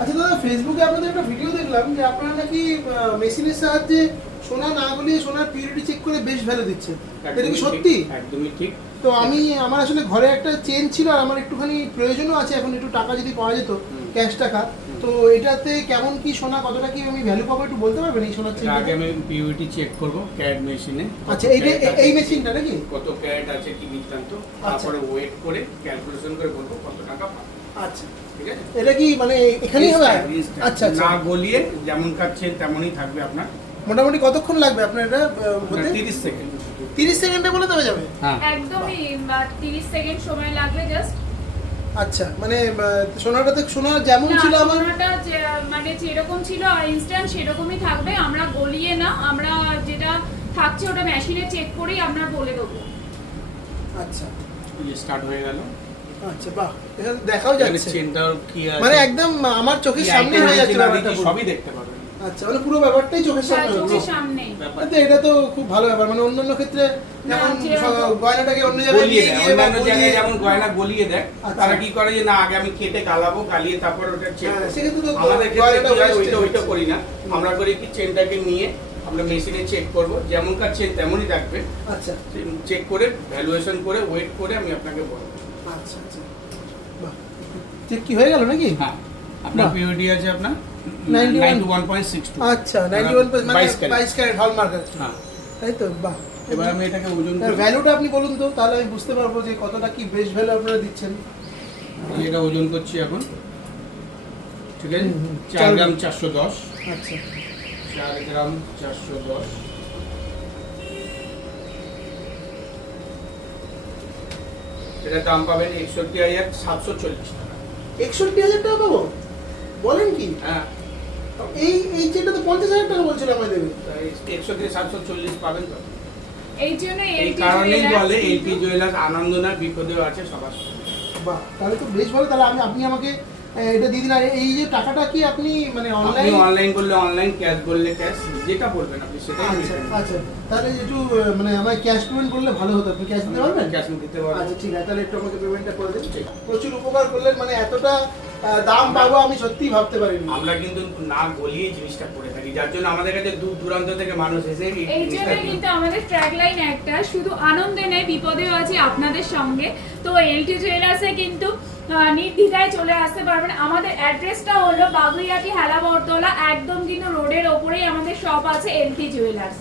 আচ্ছা দাদা, ফেসবুকে আপনাদের একটা ভিডিও দেখলাম যে আপনারা নাকি মেশিনের সাহায্যে সোনা না গলিয়ে সোনার পিউরিটি চেক করে বেশ ভ্যালু দিচ্ছেন, এটা কি সত্যি? একদমই ঠিক। তো আমার আসলে ঘরে একটা চেন ছিল আর আমার একটুখানি প্রয়োজনও আছে এখন, একটু টাকা যদি পাওয়া যেত, ক্যাশ টাকা, তো এটাতে কেমন কি সোনা, কতটা কি আমি ভ্যালু পাবো একটু বলতে পারবেন এই সোনার চেন? আগে আমি পিউরিটি চেক করব ক্যারেট মেশিনে। আচ্ছা, এই মেশিনটা নাকি কত ক্যারেট আছে কি বৃত্তান্ত, তারপরে ওয়েট করে ক্যালকুলেশন করে বলবো কত টাকা পাবো। আচ্ছা, ঠিক আছে, এটা কি মানে এখানেই হবে? আচ্ছা আচ্ছা, না গলিয়ে যেমন কাটছেন তেমনই থাকবে আপনার। মোটামুটি কতক্ষণ লাগবে আপনার এটা হতে? 30 সেকেন্ড। 30 সেকেন্ডে বলে দেওয়া যাবে? হ্যাঁ, একদমই 30 সেকেন্ড সময় লাগবে জাস্ট। আচ্ছা, মানে সোনাটাতে সোনা যেমন ছিল আমার, সোনাটা মানে যেরকম ছিল ইনস্ট্যান্ট সেরকমই থাকবে, আমরা গলিয়ে না, আমরা যেটা থাকছে ওটা মেশিনে চেক করেই আমরা বলে দেবো। আচ্ছা স্টার্ট হয়ে গেল। আচ্ছা, বাহ, এখানে দেখাও যাচ্ছে, চেনটার কি আছে মানে একদম আমার চোখের সামনে হয়ে যাচ্ছে ব্যাপারটা, সবই দেখতে পাবেন। আচ্ছা, মানে পুরো ব্যাপারটাই চোখের সামনে হচ্ছে। চোখের সামনে তো এটা তো খুব ভালো ব্যাপার, মানে অন্যান্য ক্ষেত্রে যেমন গয়নাটাকে অন্য জায়গায় গলিয়ে নিয়ে দেয়, গিয়ে বা অন্যান্য জায়গায় যেমন গয়না গলিয়ে দেয়, আচ্ছা। তারা কি করে যে না আগে আমি কেটে গালাবো, গালিয়ে তারপর ওটা চেক করব। সেক্ষেত্রে তো আমাদের ক্ষেত্রে গয়নাটা কি হয়, wastage ওইটা করি না, আমরা করি কি চেনটাকে নিয়ে আমরা মেশিনে চেক করব, যেমনকার চেন তেমনই থাকবে, আচ্ছা চেক করে ভ্যালুয়েশন করে ওয়েট করে আমি আপনাকে বলবো। আচ্ছা আচ্ছা, বাহ, চেক কি হয়ে গেল নাকি? হ্যাঁ, আপনার বাহ। পিউরিটি আছে আপনার 91 91.62। আচ্ছা, 91 মানে 22 ক্যারেট। 22 ক্যারেট হলমার্ক আছে, হ্যাঁ, তাই তো? বাহ, এবার আমি এটাকে ওজন করে ভ্যালুটা আপনি বলুন তো, তাহলে আমি বুঝতে পারবো যে কতটা কি বেস্ট ভ্যালু আপনারা দিচ্ছেন। এটা ওজন করছি এখন। ঠিক আছে, হুম, 4 গ্রাম 410। আচ্ছা, 4 গ্রাম 410। এটার দাম পাবেন 61,740 টাকা। 61,000 টাকা পাবো? বলেন কি? হ্যাঁ, এই চেনটা তো 50,000 টাকা বলছিল আমায় দেবে। 61,740 পাবেন তো। এই জন্য এই কারণেই বলে এলপি জুয়েলার্স আনন্দ না বিপদেও আছে সবার সঙ্গে। বাহ, তাহলে তো বেশ ভালো। তাহলে আপনি আমাকে এটা দিয়ে দিন। আর এই যে টাকাটা কি আপনি মানে আপনি অনলাইন? অনলাইন করলে অনলাইন, ক্যাশ বললে ক্যাশ, যেটা বলবেন আপনি সেটাই আচ্ছা দিবেন। আচ্ছা, তাহলে একটু মানে আমায় ক্যাশ পেমেন্ট করলে ভালো হতো। আপনি ক্যাশ দিতে পারবেন? ক্যাশ দিতে পারবেন। আচ্ছা ঠিক আছে, তাহলে একটু আমাকে পেমেন্টটা করে দিন। প্রচুর উপকার করলেন, মানে এতটা দাম পাবো আমি সত্যিই ভাবতে পারিনি। আমরা কিন্তু না গলিয়ে জিনিসটা করে থাকি, যার জন্য আমাদের কাছে দূর দূরান্ত থেকে মানুষ এসে এই জিনিসটা জন্য কিন্তু আমাদের ট্র্যাগলাইন একটা, শুধু আনন্দে নেই বিপদেও আছি আপনাদের সঙ্গে। তো এলটি জুয়েলার্সে কিন্তু নির্দ্বিধায় চলে আসতে পারবেন। আমাদের অ্যাড্রেসটা হলো বাগুইয়াটি হেলা বরতলা, একদম কিন্তু রোডের ওপরেই আমাদের শপ আছে এলটি জুয়েলার্স।